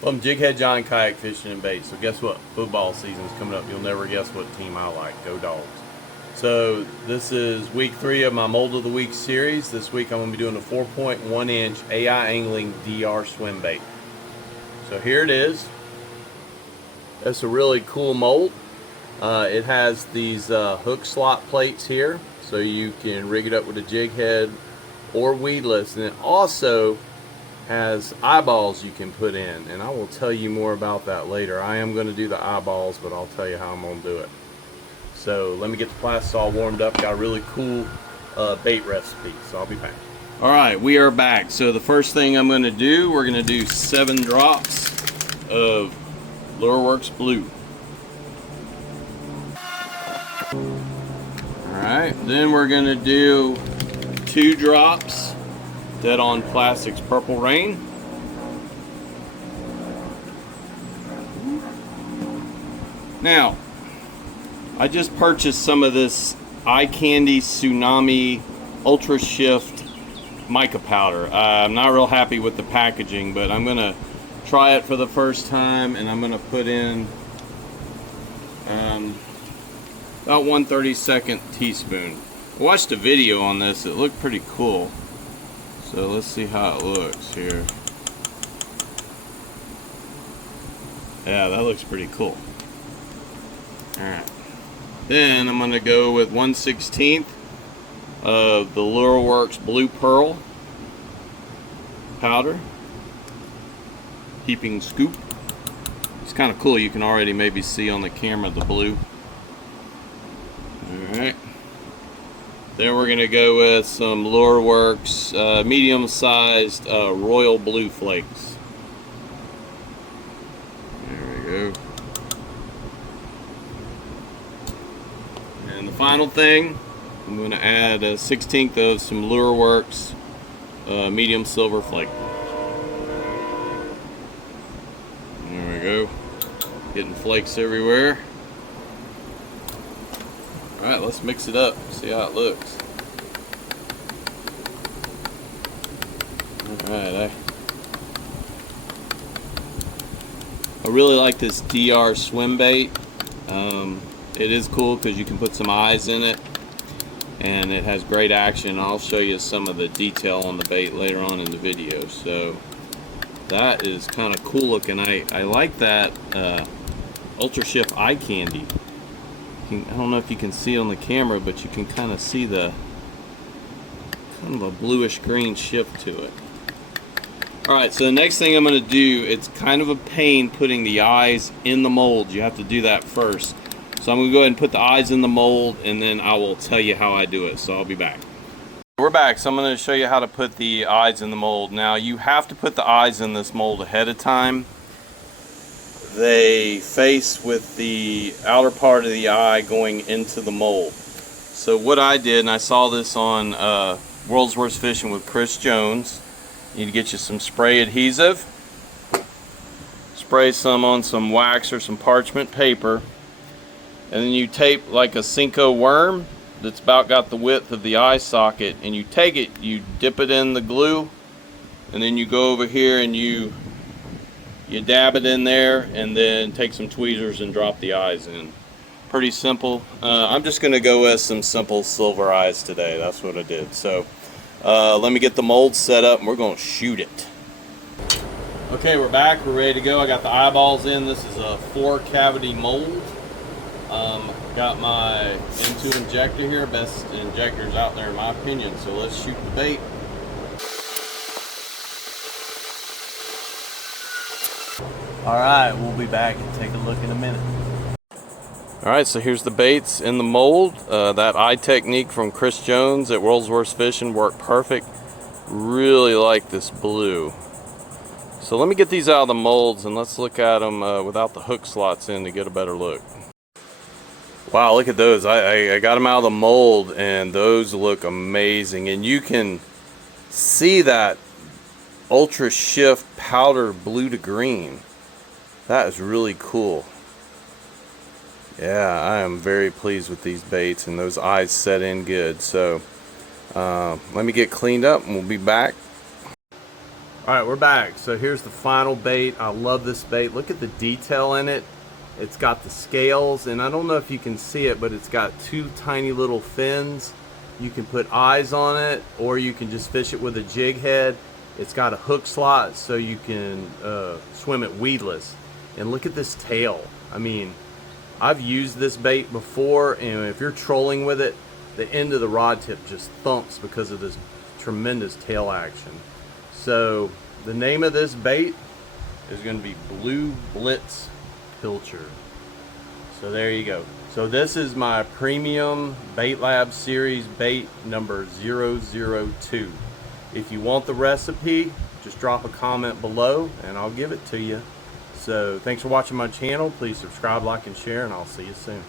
Well, I'm JigHead John, kayak fishing and bait. So guess what? Football season's coming up. You'll never guess what team I like. Go Dogs. So this is week 3 of my Mold of the Week series. This week I'm going to be doing a 4.1 inch AI angling DR swim bait. So here it is. It's a really cool mold. It has these hook slot plates here, so you can rig it up with a jig head or weedless, and it also has eyeballs you can put in, and I will tell you more about that later. I am going to do the eyeballs, but I'll tell you how I'm going to do it. So let me get the plastic all warmed up. Got a really cool bait recipe, so I'll be back. Alright, we are back. So the first thing I'm going to do, we're going to do 7 drops of Lureworks Blue. Alright, then we're going to do 2 drops that On Plastix Purple Rain. Now, I just purchased some of this EyeCandy Tsunami UltraShift mica powder. I'm not real happy with the packaging, but I'm gonna try it for the first time, and I'm gonna put in about 1/32 teaspoon. I watched a video on this. It looked pretty cool. So let's see how it looks here. Yeah, that looks pretty cool. Alright. Then I'm going to go with 1/16 of the Lureworks Blue Pearl Powder. Heaping scoop. It's kind of cool. You can already maybe see on the camera the blue. Alright. Then we're going to go with some Lureworks medium-sized royal blue flakes. There we go. And the final thing, I'm going to add a 1/16 of some Lureworks medium silver flake. There we go. Getting flakes everywhere. Alright, let's mix it up, see how it looks. Alright, I really like this DR swim bait. It is cool because you can put some eyes in it, and it has great action. I'll show you some of the detail on the bait later on in the video. So that is kind of cool looking. I like that UltraShift EyeCandy. I don't know if you can see on the camera, but you can kind of see the kind of a bluish green shift to it. Alright, so the next thing I'm going to do, it's kind of a pain putting the eyes in the mold. You have to do that first. So I'm going to go ahead and put the eyes in the mold, and then I will tell you how I do it. So I'll be back. We're back, so I'm going to show you how to put the eyes in the mold. Now, you have to put the eyes in this mold ahead of time. They face with the outer part of the eye going into the mold. So what I did, and I saw this on World's Worst Fishing with Chris Jones, you need to get you some spray adhesive, spray some on some wax or some parchment paper, and then you tape like a Cinco worm that's about got the width of the eye socket, and you take it, you dip it in the glue, and then you go over here and you dab it in there, and then take some tweezers and drop the eyes in. Pretty simple. I'm just going to go with some simple silver eyes today. That's what I did. So let me get the mold set up, and we're going to shoot it. Okay, we're back. We're ready to go. I got the eyeballs in. This is a 4-cavity mold. Got my M2 injector here. Best injectors out there in my opinion. So let's shoot the bait. Alright, we'll be back and take a look in a minute. Alright, so here's the baits in the mold. That eye technique from Chris Jones at World's Worst Fishing worked perfect. Really like this blue. So let me get these out of the molds and let's look at them without the hook slots in to get a better look. Wow, look at those. I got them out of the mold, and those look amazing. And you can see that UltraShift powder blue to green. That is really cool. Yeah, I am very pleased with these baits, and those eyes set in good. So let me get cleaned up and we'll be back. All right, we're back. So here's the final bait. I love this bait. Look at the detail in it. It's got the scales, and I don't know if you can see it, but it's got two tiny little fins. You can put eyes on it, or you can just fish it with a jig head. It's got a hook slot, so you can swim it weedless. And look at this tail. I mean, I've used this bait before, and if you're trolling with it, the end of the rod tip just thumps because of this tremendous tail action. So the name of this bait is going to be Blue Blitz Pilchard. So there you go. So this is my premium Bait Lab series bait number 002. If you want the recipe, just drop a comment below and I'll give it to you. So thanks for watching my channel. Please subscribe, like, and share, and I'll see you soon.